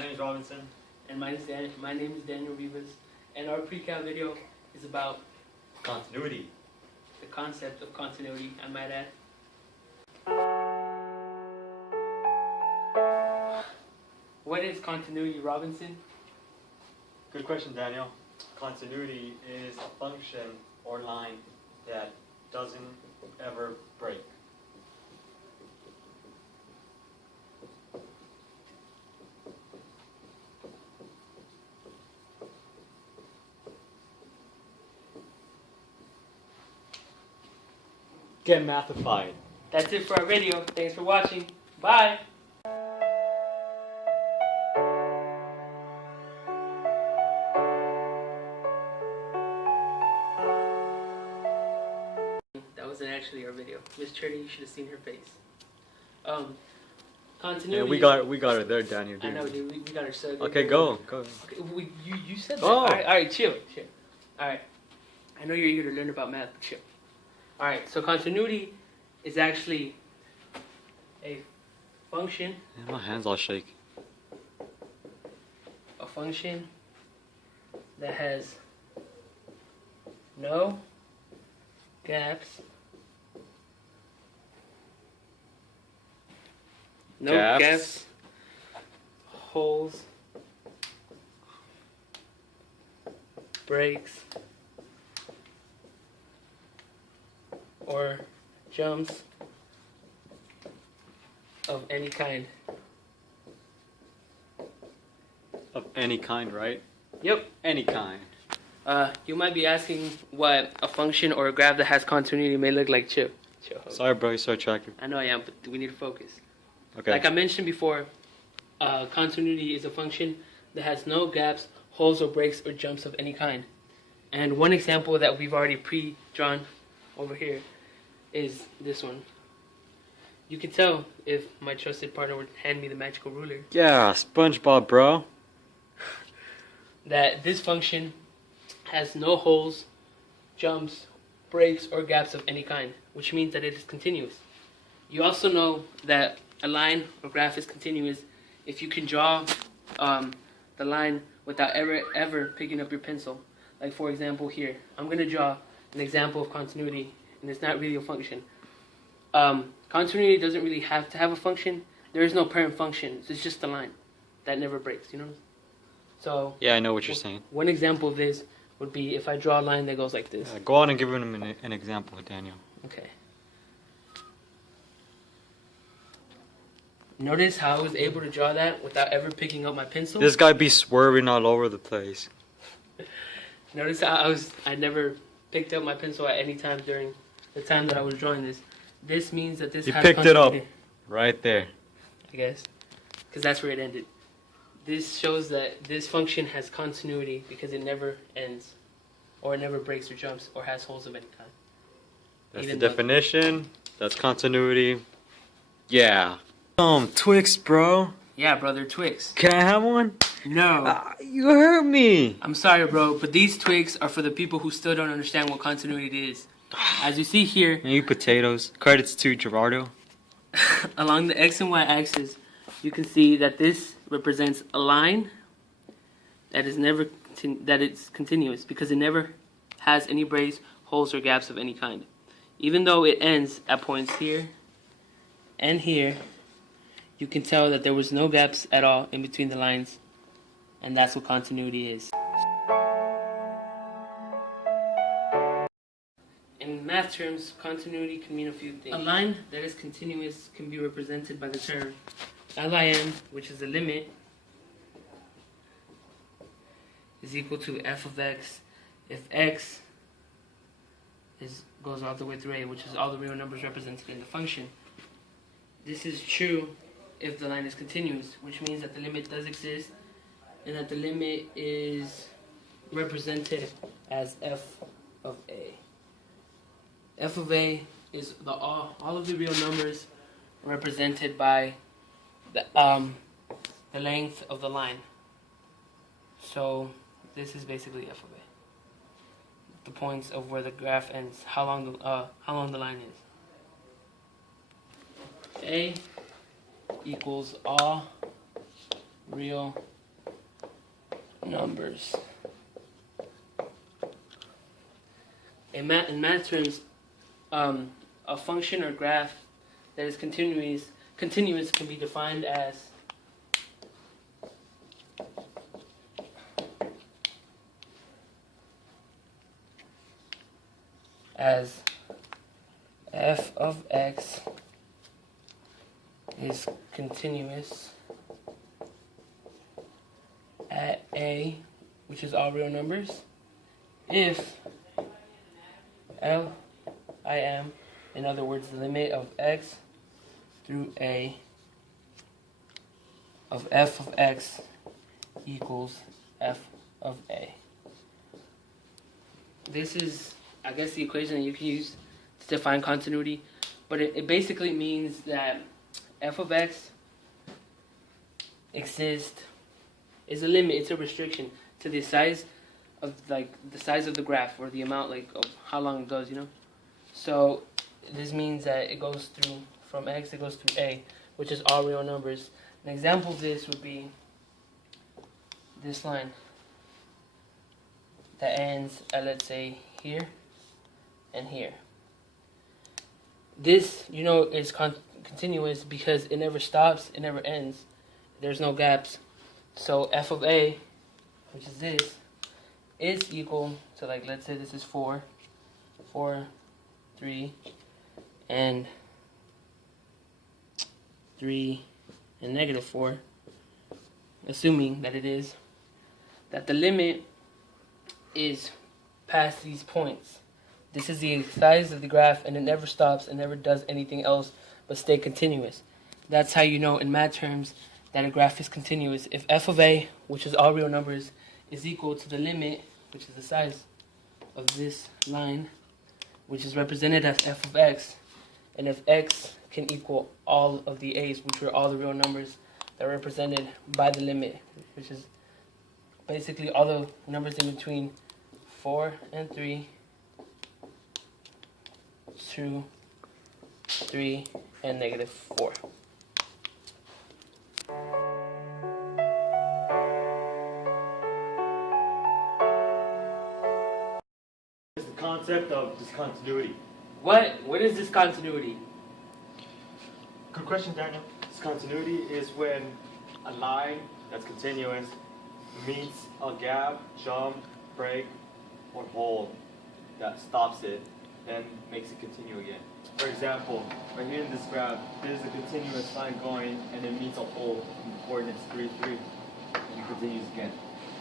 name is Robinson. And my name is Daniel Rivas. And our pre-cal video is about Continuity. the concept of continuity, I might add. What is continuity, Robinson? Good question, Daniel. Continuity is a function or line that doesn't ever break. Get mathified. That's it for our video. Thanks for watching. Bye! That wasn't actually our video. Mrs.Cerny, you should have seen her face. Continuity. Yeah, we got her there, Daniel. Dude. I know, dude. We got her so good. Okay, go. Okay, you said that. Oh. All right, chill. All right. I know you're eager to learn about math, but chill. All right. So continuity is actually a function. Yeah, my hands all shake. A function that has no gaps. No gaps, holes, breaks, or jumps of any kind. Of any kind, right? Yep. Any kind. You might be asking what a function or a graph that has continuity may look like. Chill. Sorry, bro, you're so attractive. I know I am, but we need to focus. Okay. Like I mentioned before, continuity is a function that has no gaps, holes or breaks or jumps of any kind. And one example that we've already pre-drawn over here is this one. You can tell if my trusted partner would hand me the magical ruler Yeah, SpongeBob, bro. that this function has no holes, jumps, breaks or gaps of any kind, which means that it is continuous. You also know that a line or graph is continuous if you can draw the line without ever picking up your pencil. Like for example here, I'm going to draw an example of continuity, and it's not really a function. Continuity doesn't really have to have a function. There is no parent function. It's just a line that never breaks, you know? So Yeah, I know what you're saying. one example of this would be if I draw a line that goes like this. Go on and give him an example, Daniel. Okay. Notice how I was able to draw that without ever picking up my pencil? This guy be swerving all over the place. Notice how I never picked up my pencil at any time during the time that I was drawing this. This means that this You has picked it up continuity, right there. I guess. Because that's where it ended. This shows that this function has continuity because it never ends. Or it never breaks or jumps or has holes of any kind. That's Even the definition. That's continuity. Yeah. Twix, bro. Yeah, brother, Twix. Can I have one? No. You hurt me. I'm sorry, bro, but these Twix are for the people who still don't understand what continuity is. As you see here, And you potatoes. Credits to Gerardo. along the X and Y axis, you can see that this represents a line that is it's continuous because it never has any breaks, holes, or gaps of any kind. Even though it ends at points here and here, you can tell that there was no gaps at all in between the lines, and that's what continuity is. In math terms, continuity can mean a few things. A line that is continuous can be represented by the term LIN, which is the limit, is equal to f of x if x goes all the way through a, which is all the real numbers represented in the function. This is true if the line is continuous, which means that the limit does exist and that the limit is represented as f of a. F of a is all of the real numbers represented by the length of the line. So this is basically f of a. The points of where the graph ends, how long the line is. A equals all real numbers. In math terms, a function or graph that is continuous can be defined as f of x is continuous at a, which is all real numbers, if LIM, in other words, the limit of x through a of f of x equals f of a. This is, I guess, the equation that you can use to define continuity, but it basically means that f of x exists is a limit, it's a restriction to the size of the graph, or the amount of how long it goes, you know. So this means that it goes through from x, it goes through a, which is all real numbers. An example of this would be this line that ends at, let's say, here and here. This, you know, is continuous because it never stops, it never ends. There's no gaps. So f of a, which is this, is equal to, let's say this is 4, 3, and 3, and negative 4, assuming that that the limit is past these points. This is the size of the graph, and it never stops, and never does anything else but stay continuous. That's how you know in math terms that a graph is continuous. If f of a, which is all real numbers, is equal to the limit, which is the size of this line, which is represented as f of x, and if x can equal all of the a's, which are all the real numbers that are represented by the limit, which is basically all the numbers in between 4 and 3, 2, 3, and negative 4. It's the concept of discontinuity. What is discontinuity? Good question, Daniel. Discontinuity is when a line that's continuous meets a gap, jump, break, or hole that stops it and makes it continue again. For example, right here in this graph, there's a continuous line going and it meets a hole in the coordinates 3, 3, and it continues again.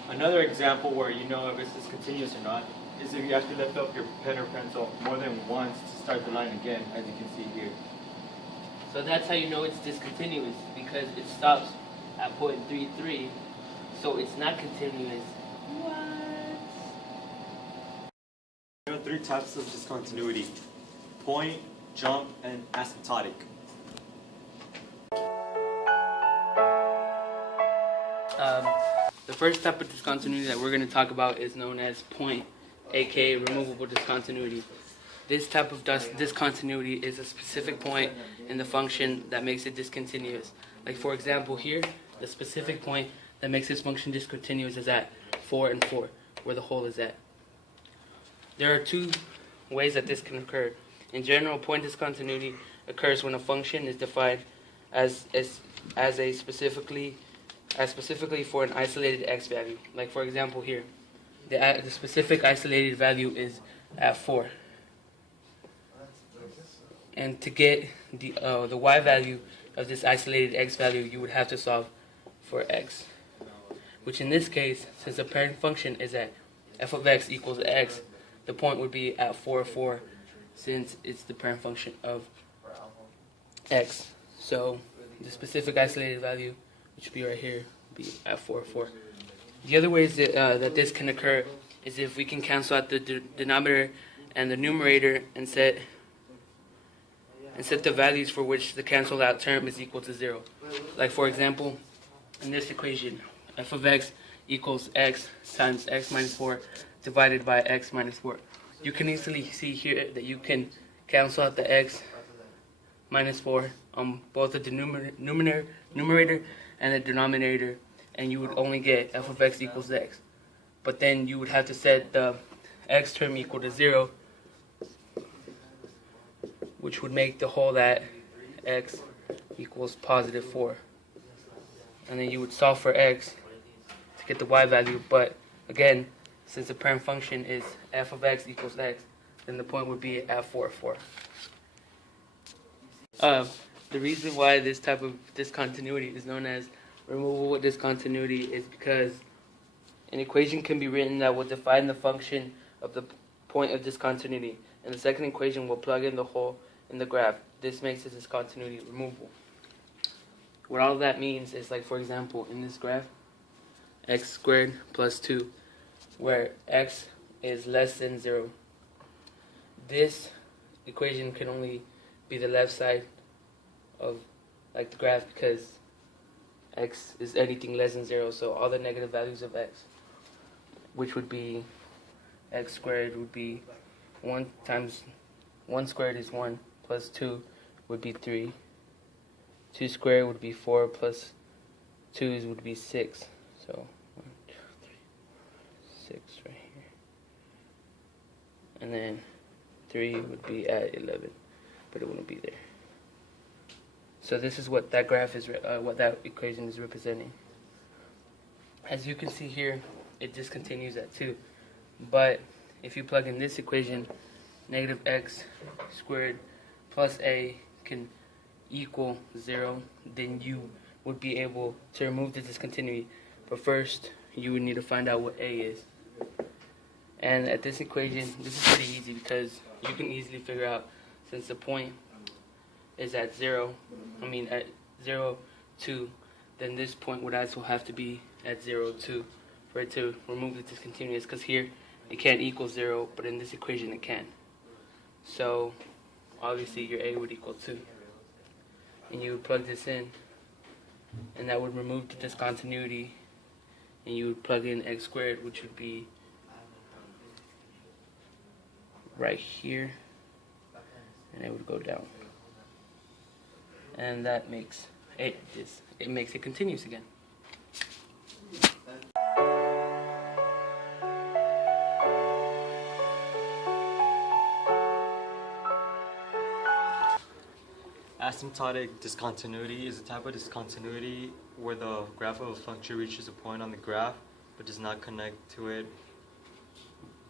Another example where you know if it's discontinuous or not is if you actually lift up your pen or pencil more than once to start the line again, as you can see here. So that's how you know it's discontinuous, because it stops at point 3, 3, so it's not continuous. What? There are 3 types of discontinuity: point, jump, and asymptotic. The first type of discontinuity that we're going to talk about is known as point, aka removable discontinuity. This type of discontinuity is a specific point in the function that makes it discontinuous. Like, for example, here, the specific point that makes this function discontinuous is at 4 and 4, where the hole is at. There are 2 ways that this can occur. In general, point discontinuity occurs when a function is defined as specifically for an isolated x value. Like, for example, here, the specific isolated value is at 4. And to get the y value of this isolated x value, you would have to solve for x, which in this case, since the parent function is at f of x equals x, the point would be at 4, 4, since it's the parent function of x. So the specific isolated value, which would be right here, would be at 4, 4. The other ways that this can occur is if we can cancel out the denominator and the numerator and set the values for which the cancelled out term is equal to 0. Like, for example, in this equation, f of x equals x times x minus 4 divided by x minus 4. You can easily see here that you can cancel out the x minus 4 on both the numerator and the denominator, and you would only get f of x equals x. But then you would have to set the x term equal to 0, which would make the whole that x equals positive 4. And then you would solve for x to get the y value, but again, since the parent function is f of x equals x, then the point would be at 4, 4. The reason why this type of discontinuity is known as removable discontinuity is because an equation can be written that will define the function of the point of discontinuity, and the second equation will plug in the hole in the graph. This makes the discontinuity removable. What all that means is, like, for example, in this graph, x squared plus 2, where x is less than 0. This equation can only be the left side of, like, the graph, because x is anything less than 0, so all the negative values of x, which would be x squared would be 1 times 1 squared is 1 plus 2 would be 3. 2 squared would be 4 plus 2 would be 6. So 1, 2, 3, 4, 6 right here. And then 3 would be at 11, but it wouldn't be there. So this is what that graph is, what that equation is representing. As you can see here, it discontinues at 2. But if you plug in this equation, negative x squared plus a can equal 0, then you would be able to remove the discontinuity. But first, you would need to find out what a is. And at this equation, this is pretty easy because you can easily figure out, since the point is at 0, at 0, 2, then this point would also have to be at 0, 2 for it to remove the discontinuous, because here it can't equal 0, but in this equation it can. So obviously your a would equal 2. And you would plug this in, and that would remove the discontinuity, and you would plug in x squared, which would be right here, and it would go down. And that makes it makes it continuous again. Asymptotic discontinuity is a type of discontinuity where the graph of a function reaches a point on the graph but does not connect to it,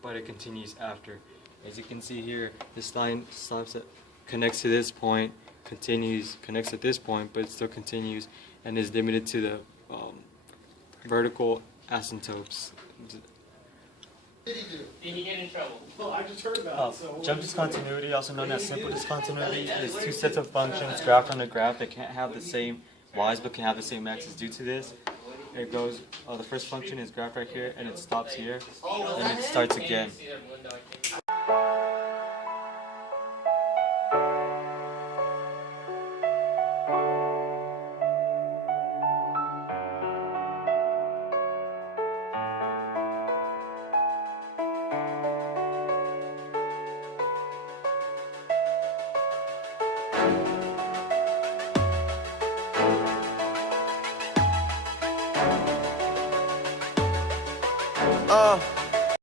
but it continues after. As you can see here, this line stops at, connects to this point, continues, connects at this point, but it still continues and is limited to the vertical asymptotes. Did he get in trouble? Well, I just heard about it. So jump discontinuity, also known as simple discontinuity, is two sets of functions graphed on a graph that can't have the same y's but can have the same x's. Due to this, it goes, the first function is graphed right here and it stops here, and it starts again.